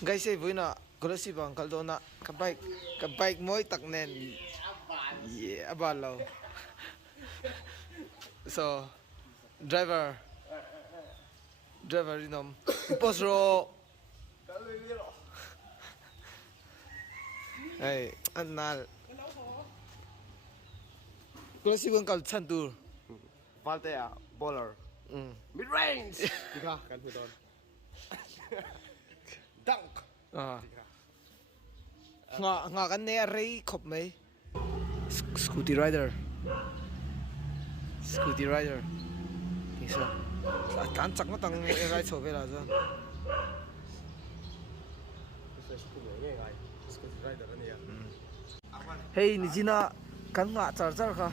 gai sei voina golasi bang kaldona ka bike moi tak nen ye abalo so driver inom posro hey anal golasi bang kal chantur Valtea, bowler. Mid range. Dika kan hudon. Dunk. nga kan ne rei khop mai scooty rider isa tan chak ma tang rai cho ve la zo Rider ani ya. hey ni jina kan nga charger kha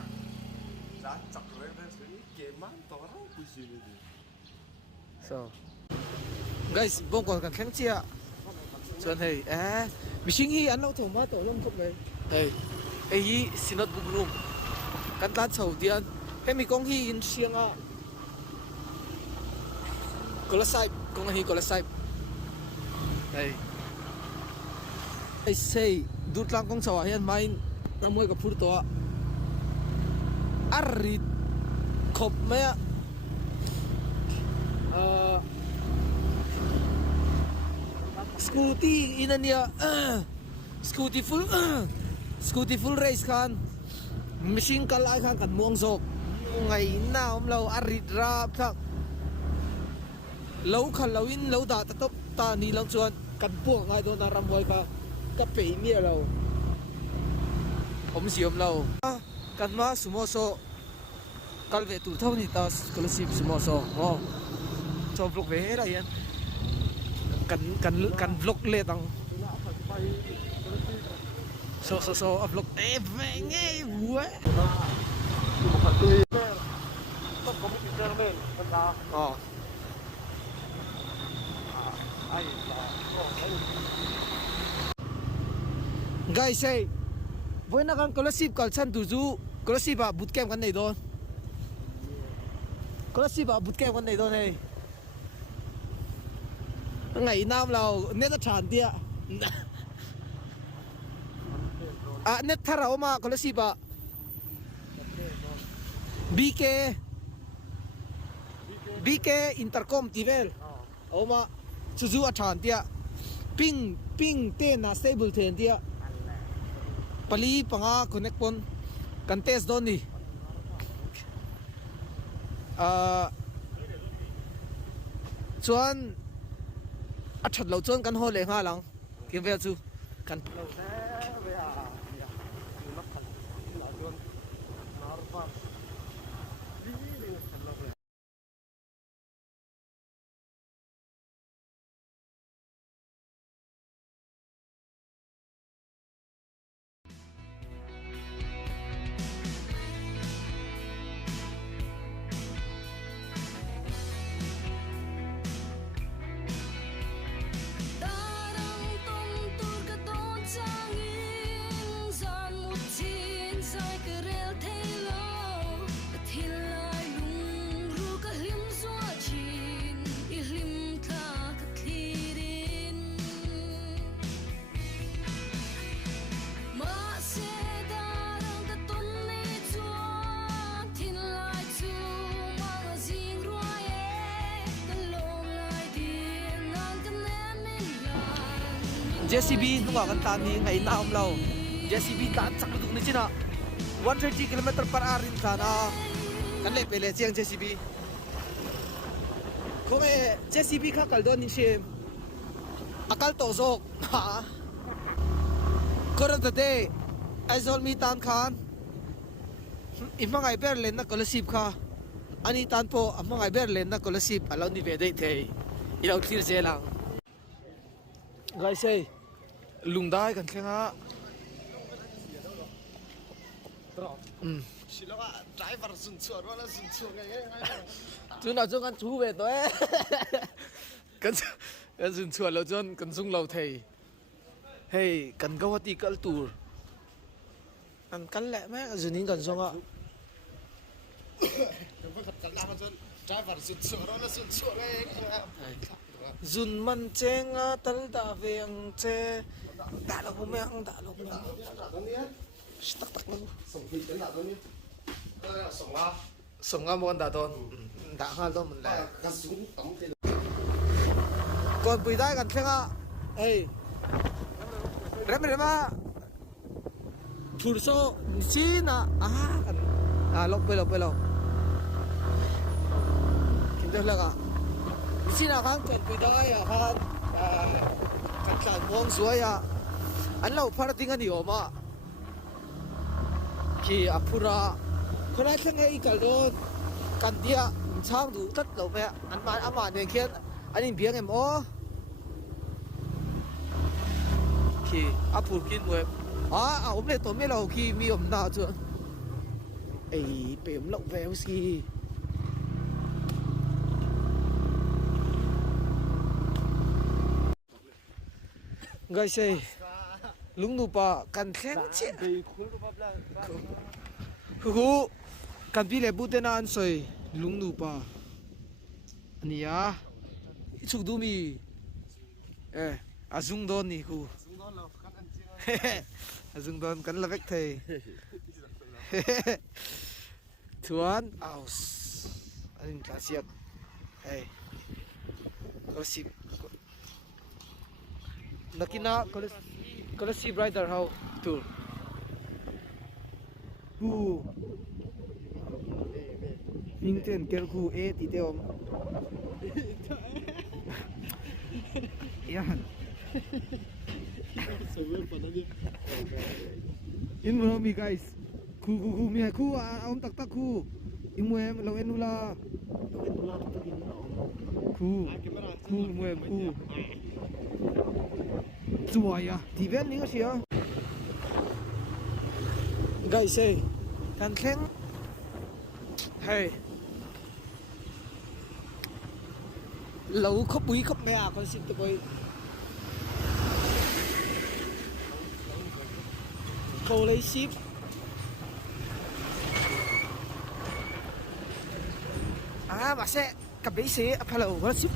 Sa chak re ben sini keman to ra puisi ni. so guys bong kon kan kheng chia chon hey mishing hi an lo thong ma to long khop mai hey hi sinot buk room kan tan chho dian he mi kong hi in sianga kolasai kong hi kolasai hey I say dut lang kong chawa hian main ramoi ka phur to arrit khop maya scooty inania scooty full race khan machine kalai khan kan muang zok ngai na lo arrit ra phak lo khan lo in lo da ta top ta ni lang chuan kan puang ngai do na ramoi ka pe mi lo om siom lo kan ma sumo so kalve tu thau ni ta scholarship sumo so cho vlog về hết yan kan vlog le tang so vlog ve nghe vui Top có một cái men, con ta. Ai guys say với nó kan scholarship kal chan tu ju scholarship a bootcamp kan nei don scholarship a bootcamp kan nei don hey ngày nam lao net ta chan tia net thara oma scholarship a BK intercom tivel oma chuju a chan tia ping te na stable then tia pali panga connect pon contest don ni chuan a that lo chuan kan ho le nga lang ke vel chu kan lâu thế bây giờ nhiều lắm khẩn là luôn nó phát đi khẩn lâu rồi. JCB nunga kan tan ni ngai na om lo JCB tan chak lu ni china 130 km/h in kana kan le pele chiang JCB ko me JCB kha kal don ni shem akal to zok ha koran ta de aizol mi tan khan imangai ber len na scholarship kha ani tan po amangai ber len na scholarship alo ni ve dei thei ilo clear je lang guys say lungdai kan thenga Silaga driver sun chuan wala sun chuan ngai chu nào chu kan chu về tôi kan sun chuan lo chon kan sung lo thei hey kan gawati kal tur kan lẹ mẹ zunin kan songa Kan fa khat kal na man driver sun chuan wala sun chuan ngai zun man chenga tal da veng che da lo me ang da lo me tak tak lo song nga mo da don da nga lo man la còn bùi đai gần khen à ê rem rem à thủ số chi na lộc bê lộc kinh tế là cả chi na khang còn bùi đai à khang cắt cạn muông suối à anh lâu phát tiếng anh hiểu mà khi apuraคนนั้นแค่ไงอีกแล้วโดนกันเดียช่างดูตัดเราไปอันมาเนี่ยแค่อันนี้เบียงเอ็มโอคีอัพูกินเว็บผมเลยตัวไม่เราคีมีอมนาจ้ะไอ้เปี่ยมเราแววสิไงสิลุงดูปะกันแข็งเชี่ยฮูกันพี่เล็บบุตรนานสวยลุงดูปะอันนี้สุกดูมีอาซุงโดนนี่กูอาซุงโดนกันละเวกเททวนเอาอันนี้คลาสสิกคลาสสิกนักกินนะคลาสสิกไรเดอร์เฮาทูกูยิงเต้นเกลคูตีเดียวyan in mo mi guys ku mi ku om tak ku imu em lo enula ku mo em ku zuaya di ben ni ga sia guys hey kan khen hey lâu khóc bụi khóc mẹ con xin tụi tôi khâu lấy ship mà sẽ cặp bấy xế phải là có ship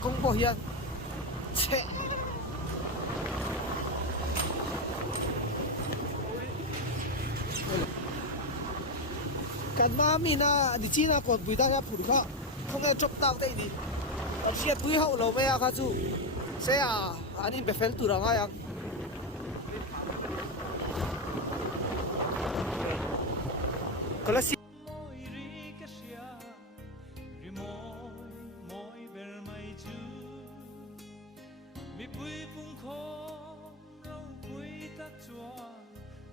công bảo hiểm sẽ cần mà mình đi chi nào còn bụi ta ra phụ được không nghe chọc tao đây đi siat bui hau lo me kha chu se ani befel tu ranga yang klasi mi bui pung khom ro bui ta chua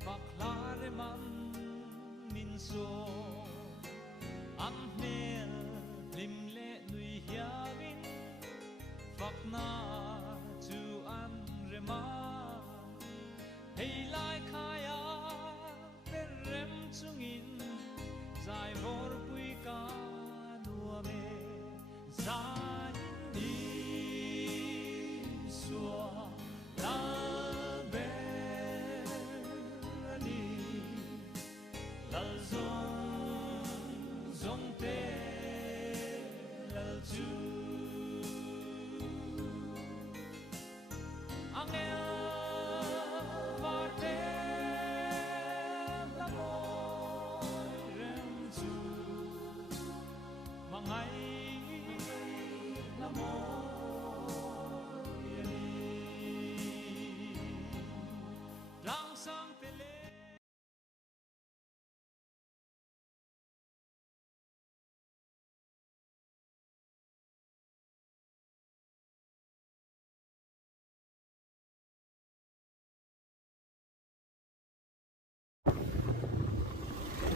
bak la re man min so am mel lim le nui hiavin phật na chu an rema hey lai khaya per rem chungin zai vor pui ka nuwa me zai ni suwa la be ni la zong te la chu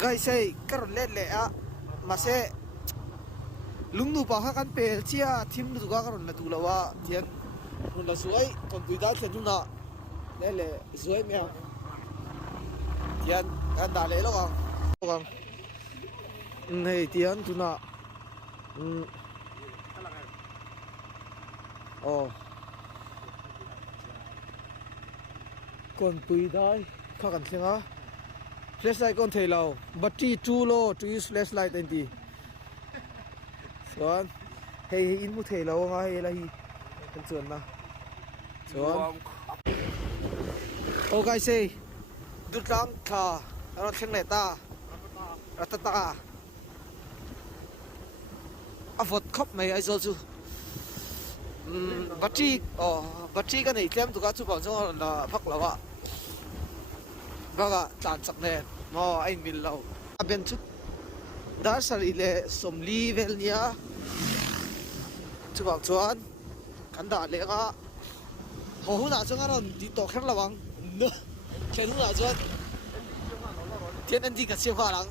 guys say karon le ma se lungnu pa kha kan pel chia thim nu ga karon la tu lawa tian nun la suai kon buida chen nu na le suai me tian kan da le lo ga nei tian tu na kon buida kha kan thenga flashlight con thầy lầu battery 2 lo to use flashlight anh đi son hey in mu thầy lầu nga hey la hi kan chuan na chuan ô gai sei dut lang tha ron theng le ta ratata a vot khop mai ai zol chu battery ka nei tlem tu ka chu ba zo na phak lawa baga tlan chak ne mo ai mil lo a ben chu dar sari le somli vel nia chu ba chuan kan da le ga ho hu na chung aron di to kher lawang no khen hu na chuan thiên anh đi cả siêu khoa lắm